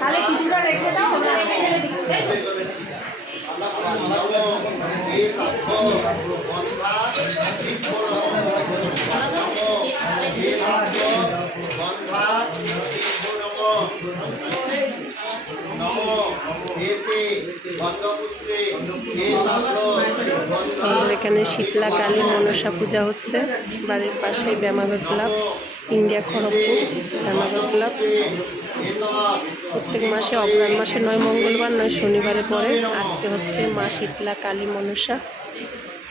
তাহলে কিছুটা রেখে দাও, আমরা রেখে ফেলে দিচ্ছি। আমাদের এখানে শীতলা কালী মনসা পূজা হচ্ছে বাড়ির পাশেই ব্যায়ামাগর ক্লাব, ইন্ডিয়া খড়গপুর ব্যায়ামাগর ক্লাব। প্রত্যেক মাসে অগ্রহায়ণ মাসে 9 মঙ্গলবার 9 শনিবারে পরে। আজকে হচ্ছে মা শীতলা কালী মনসা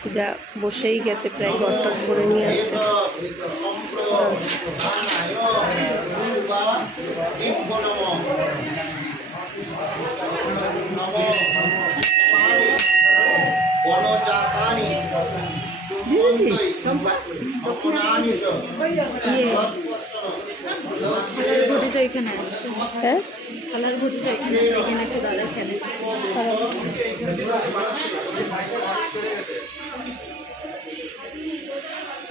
পূজা বসেই গেছে, প্রায় ঘরটক ভরে নিয়ে আসছে। খেলার ঘটিটা এখানে আছে। হ্যাঁ, খেলার ঘটিটা এখানে আছে, এখানে একটা দাদা খেলে।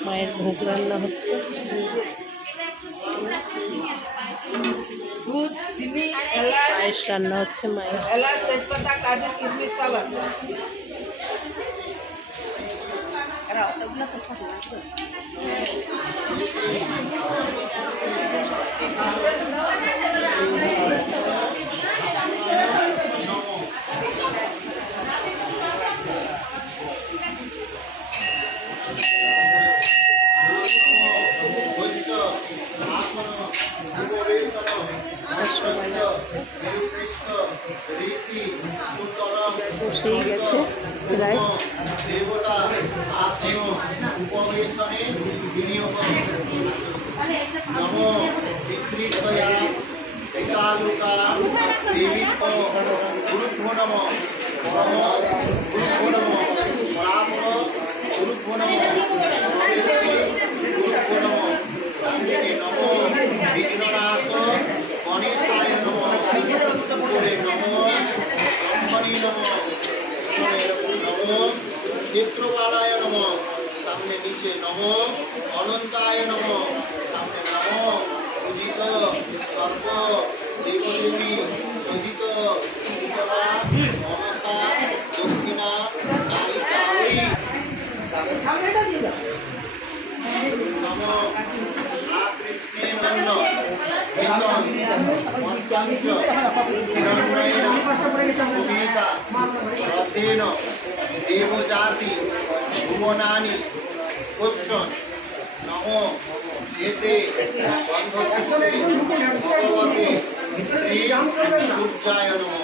মায়ের ভোগ রান্না হচ্ছে। দুধ, চিনি, পায়েস রান্না হচ্ছে মায়ের। এলাচ, তেজপাতা, কাজু, কিশমিশ সব আছে। অতগুলো তো সব আছে। বসেই গেছে প্রায়। नेत्रबालाय नमः सामने नीचे नमो अनंताय नमः सामने नमो पूजित सर्व देवदेवी सजित शीतला मनसा दक्षिणा कालिका नमो कृष्णे नन्न पंचांश हिरण्येन सुमीता रथेन देवजाति भुवनानि पुष्पं नमो एते बन्धपुष्पे भगवते श्री सूर्याय नमः